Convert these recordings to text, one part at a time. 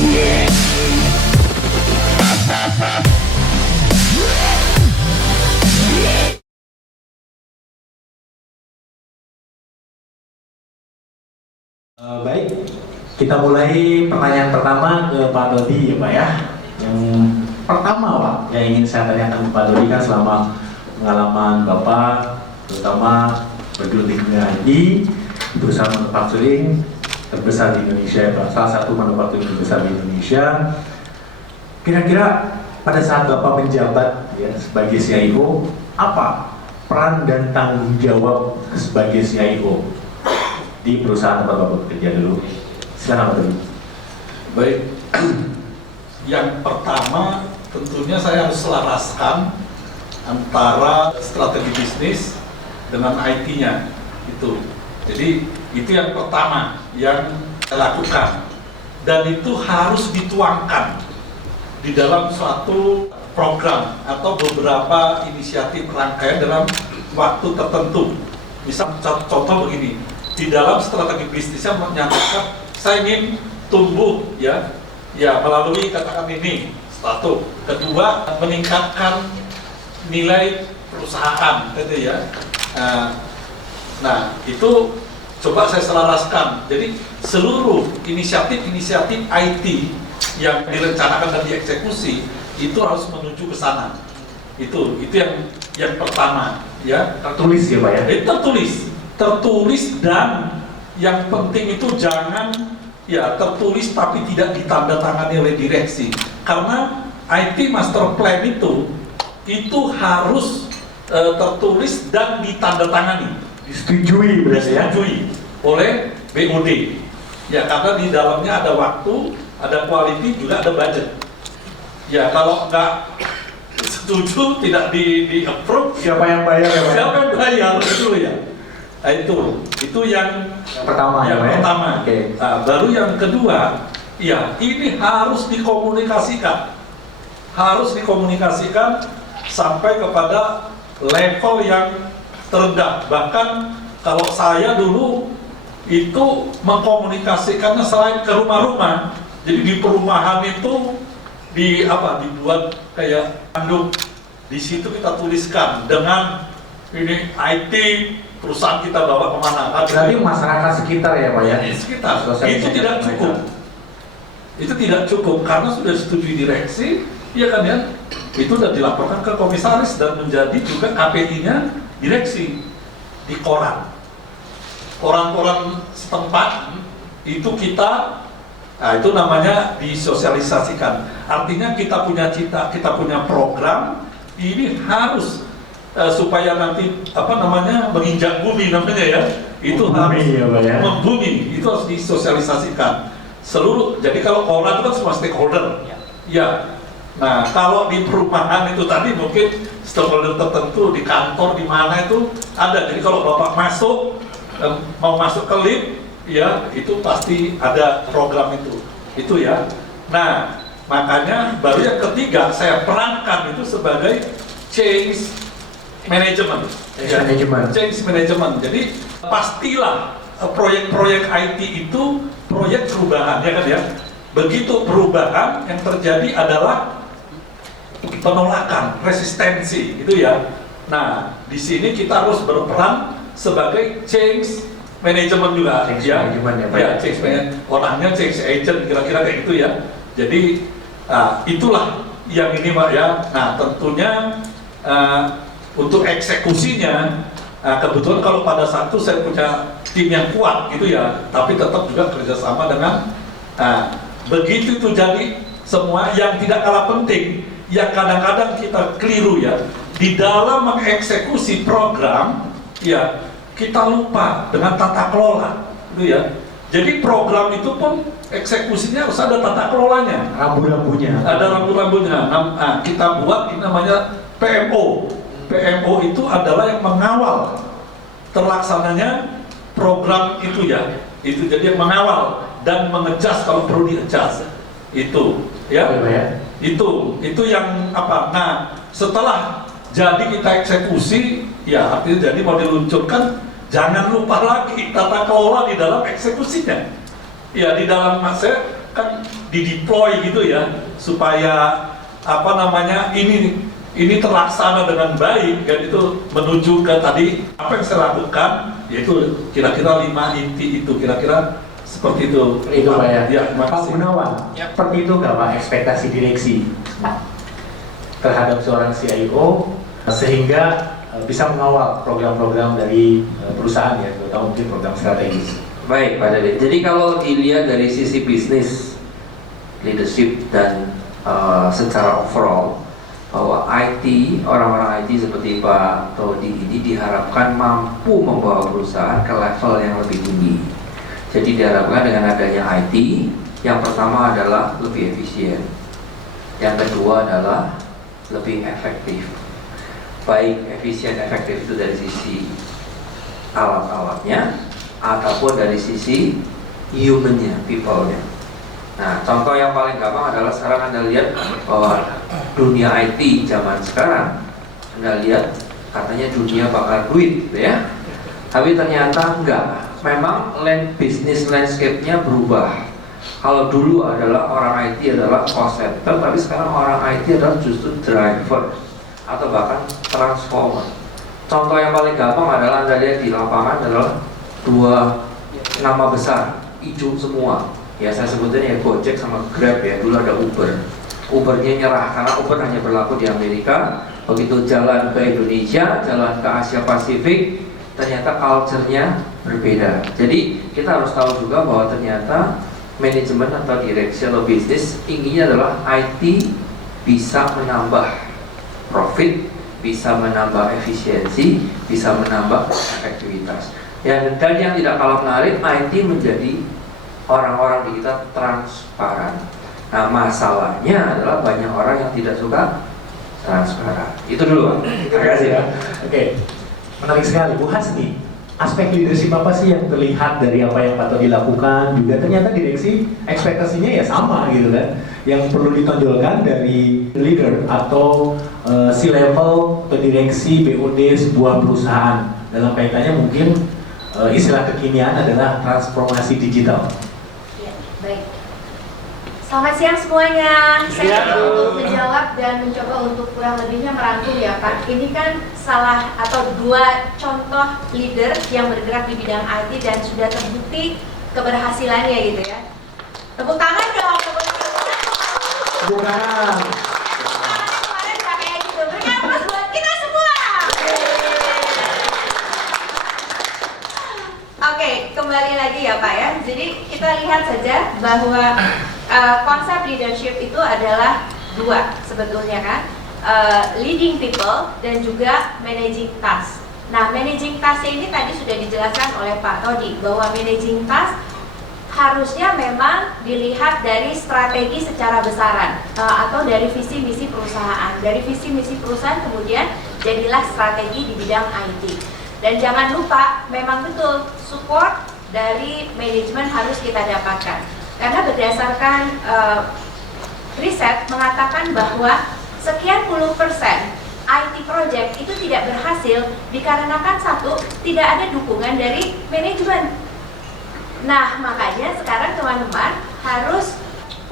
Baik, kita mulai pertanyaan pertama ke Pak Dodi ya Pak ya. Yang pertama Pak, yang ingin saya tanyakan ke Pak Dodi kan selama pengalaman Bapak, terutama bergelut di dunia IT, perusahaan manufacturing terbesar di Indonesia ya Pak, salah satu manufacturing terbesar di Indonesia. Kira-kira pada saat Bapak menjabat ya, sebagai CIO, apa peran dan tanggung jawab sebagai CIO di perusahaan tempat Bapak bekerja dulu? Silakan Pak Dodi. Baik, yang pertama tentunya saya harus selaraskan antara strategi bisnis dengan IT-nya itu. Jadi itu yang pertama yang saya lakukan, dan itu harus dituangkan di dalam suatu program atau beberapa inisiatif rangkaian dalam waktu tertentu. Misal contoh begini, di dalam strategi bisnisnya menyatakan saya ingin tumbuh ya melalui katakan ini satu, kedua meningkatkan nilai perusahaan gitu ya. Nah itu coba saya selaraskan. Jadi seluruh inisiatif IT yang direncanakan dan dieksekusi itu harus menuju ke sana. Itu yang pertama ya. Tertulis ya Pak ya? Tertulis dan yang penting itu jangan ya tertulis tapi tidak ditandatangani oleh direksi, karena IT master plan itu harus tertulis dan ditandatangani, disetujui oleh BOD ya, karena di dalamnya ada waktu, ada quality, juga ada budget ya. Kalau nggak setuju, tidak di approve, siapa yang bayar ya Pak? Siapa yang bayar itu ya. Nah, itu yang pertama. Okay. Nah, baru yang kedua, ya ini harus dikomunikasikan sampai kepada level yang terendah. Bahkan kalau saya dulu itu mengkomunikasikannya selain ke rumah-rumah, jadi di perumahan itu dibuat kayak handuk, di situ kita tuliskan dengan ini IT perusahaan kita bawa kemana. Berarti masyarakat sekitar ya Pak ya? Sekitar. Itu tidak cukup karena sudah setujui direksi, ya kan ya? Itu sudah dilaporkan ke komisaris dan menjadi juga KPI-nya direksi di koran setempat. Itu kita, nah itu namanya disosialisasikan. Artinya kita punya program, ini harus supaya nanti menginjak bumi namanya ya, itu harus membumi, itu harus disosialisasikan seluruh. Jadi kalau koran itu kan semua stakeholder ya. Nah kalau di perumahan itu tadi mungkin stakeholder tertentu, di kantor di mana itu ada. Jadi kalau Bapak mau masuk ke lift ya, itu pasti ada program itu ya. Nah makanya baru yang ketiga saya perankan itu sebagai change management. Change management. Jadi pastilah proyek-proyek IT itu proyek perubahan ya kan ya. Begitu perubahan yang terjadi adalah penolakan, resistensi itu ya. Nah, di sini kita harus berperan sebagai change management juga. Change management ya Pak. Ya, change management. Orangnya change agent kira-kira kayak gitu ya. Jadi itulah yang ini Pak ya. Nah, tentunya untuk eksekusinya, kebetulan kalau pada saat itu saya punya tim yang kuat gitu ya, tapi tetap juga kerjasama dengan begitu itu jadi semua. Yang tidak kalah penting, yang kadang-kadang kita keliru ya, di dalam mengeksekusi program ya, kita lupa dengan tata kelola gitu ya. Jadi program itu pun eksekusinya harus ada tata kelolanya, rambu-rambunya. Ada rambu-rambunya. Nah, kita buat ini namanya PMO. PMO itu adalah yang mengawal terlaksananya program itu ya. Itu jadi yang mengawal dan mengejas kalau perlu di-adjust. Itu ya. Itu yang apa? Nah, setelah jadi kita eksekusi ya, artinya jadi mau diluncurkan, jangan lupa lagi tata kelola di dalam eksekusinya. Ya, di dalam kan dideploy gitu ya, supaya apa namanya ini terlaksana dengan baik, dan itu menuju ke tadi apa yang saya lakukan, yaitu kira-kira 5 inti itu, kira-kira seperti itu. Itu Pak ya. Ya, terima Pak kasih. Gunawan, Ya. seperti itu nggak Pak ekspektasi direksi terhadap seorang CIO sehingga bisa mengawal program-program dari perusahaan ya, terutama mungkin program strategis. Baik, Pak Dede. Jadi kalau dilihat dari sisi bisnis, leadership, dan secara overall, bahwa IT, orang-orang IT seperti Pak Todi ini diharapkan mampu membawa perusahaan ke level yang lebih tinggi. Jadi diharapkan dengan adanya IT, yang pertama adalah lebih efisien, yang kedua adalah lebih efektif. Baik efisien efektif itu dari sisi alat-alatnya ataupun dari sisi human-nya, people-nya. Nah, contoh yang paling gampang adalah sekarang Anda lihat bahwa dunia IT zaman sekarang, Anda lihat katanya dunia bakal duit gitu ya. Tapi ternyata enggak. Memang business landscape-nya berubah. Kalau dulu adalah orang IT adalah cost center, tapi sekarang orang IT adalah justru driver atau bahkan transformer. Contoh yang paling gampang adalah Anda lihat di lapangan adalah 2 nama besar, hijau semua. Ya saya sebutnya ya Gojek sama Grab ya, dulu ada Uber. Ubernya nyerah karena Uber hanya berlaku di Amerika. Begitu jalan ke Indonesia, jalan ke Asia Pasifik, ternyata culture-nya berbeda. Jadi kita harus tahu juga bahwa ternyata manajemen atau direksi atau bisnis inginnya adalah IT bisa menambah profit, bisa menambah efisiensi, bisa menambah efektivitas. Dan yang tidak kalah menarik, IT menjadi orang-orang di kita transparan. Nah masalahnya adalah banyak orang yang tidak suka transparan. Itu dulu Pak. Terima kasih Pak. Oke, menarik sekali Bu Hasni. Aspek leadership apa sih yang terlihat dari apa yang Pak Todi lakukan? Juga ternyata direksi ekspektasinya ya sama gitu kan. Yang perlu ditonjolkan dari leader atau C-level atau direksi BOD sebuah perusahaan dalam kaitannya mungkin istilah kekinian adalah transformasi digital. Ya, baik. Selamat siang semuanya. Saya coba untuk menjawab dan mencoba untuk kurang lebihnya merangkum ya Pak. Ini kan salah atau 2 contoh leader yang bergerak di bidang IT dan sudah terbukti keberhasilannya gitu ya. Tepuk tangan dong, tepuk tangan. Bukan. Kemarin nggak kayak gitu. Berikan aplaus buat kita semua. Oke, kembali lagi ya Pak ya. Jadi kita lihat saja bahwa konsep leadership itu adalah 2 sebetulnya kan, leading people dan juga managing task. Nah, managing task ini tadi sudah dijelaskan oleh Pak Todi bahwa managing task harusnya memang dilihat dari strategi secara besaran atau dari visi misi perusahaan. Dari visi misi perusahaan kemudian jadilah strategi di bidang IT. Dan jangan lupa memang betul support dari manajemen harus kita dapatkan. Karena berdasarkan riset mengatakan bahwa sekian puluh persen IT project itu tidak berhasil dikarenakan satu, tidak ada dukungan dari manajemen. Nah, makanya sekarang teman-teman harus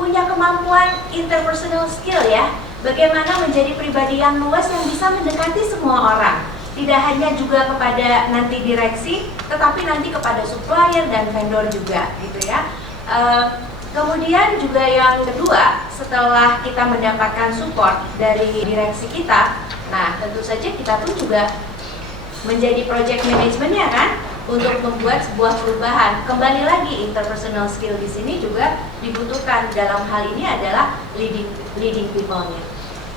punya kemampuan interpersonal skill ya. Bagaimana menjadi pribadi yang luas yang bisa mendekati semua orang. Tidak hanya juga kepada nanti direksi, tetapi nanti kepada supplier dan vendor juga gitu ya. Kemudian juga yang kedua, setelah kita mendapatkan support dari direksi kita, nah tentu saja kita pun juga menjadi project manajemennya kan, untuk membuat sebuah perubahan. Kembali lagi interpersonal skill di sini juga dibutuhkan. Dalam hal ini adalah leading people-nya.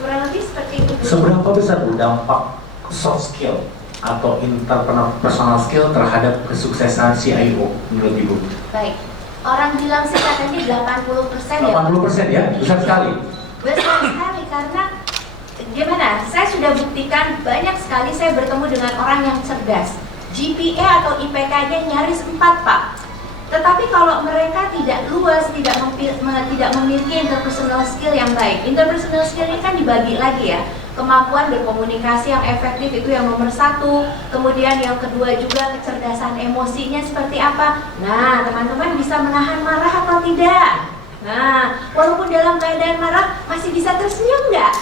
Kurang lebih seperti itu. Seberapa besar Bu dampak soft skill atau interpersonal skill terhadap kesuksesan CIO menurut Ibu? Baik. Orang bilang sih katanya 80% ya. 80% ya, besar sekali. Besar sekali karena gimana? Saya sudah buktikan banyak sekali saya bertemu dengan orang yang cerdas. GPA atau IPK-nya nyaris 4 Pak. Tetapi kalau mereka tidak luas, tidak memiliki interpersonal skill yang baik. Interpersonal skill ini kan dibagi lagi ya. Kemampuan berkomunikasi yang efektif itu yang nomor 1. Kemudian yang kedua juga kecerdasan emosinya seperti apa. Nah, teman-teman bisa menahan marah atau tidak? Nah, walaupun dalam keadaan marah masih bisa tersenyum nggak?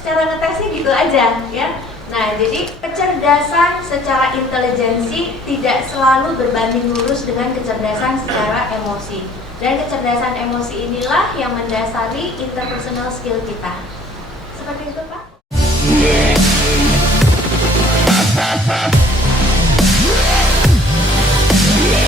Cara ngetesnya gitu aja ya. Nah, jadi kecerdasan secara intelijensi tidak selalu berbanding lurus dengan kecerdasan secara emosi. Dan kecerdasan emosi inilah yang mendasari interpersonal skill kita. Seperti itu.